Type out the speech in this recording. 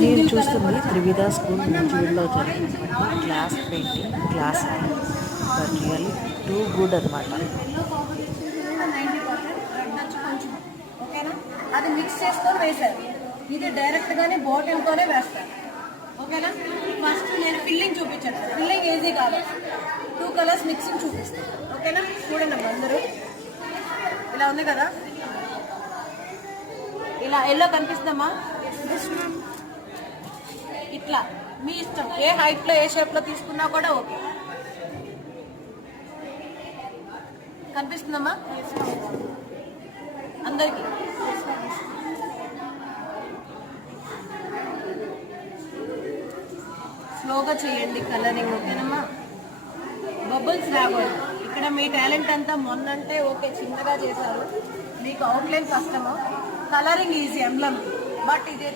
మీరు చూస్తుంది త్రివిధ స్కూల్ మంచిర్యాలలో జరిగినటువంటి glass painting glass but really too good అనమాట. ఓకేనా, అది మిక్స్ చేసుకొని వేశారు. ఇది డైరెక్ట్గానే బాటిల్తోనే వేస్తారు. ఓకేనా, ఫస్ట్ నేను ఫిల్లింగ్ చూపించాను. ఫిల్లింగ్ ఈజీ కాదు, 2 కలర్స్ మిక్సింగ్ చూపిస్తాను. ఓకేనా, చూడండి అమ్మా అందరూ. ఇలా ఉంది కదా, ఇలా ఎల్లో కనిపిస్తుందమ్మా. ఇట్లా మీ ఇష్టం, ఏ హైట్లో ఏ షేప్లో తీసుకున్నా కూడా ఓకే. కనిపిస్తుందమ్మా అందరికి? స్లోగా చేయండి కలరింగ్. ఓకేనమ్మా, బబుల్స్ రాకూడదు. ఇక్కడ మీ టాలెంట్ అంతా మొన్నంటే ఓకే చిన్నగా చేశారు, మీకు అవుట్లైన్ కష్టము, కలరింగ్ ఈజీ ఎంబ్లమ్. బట్ ఇది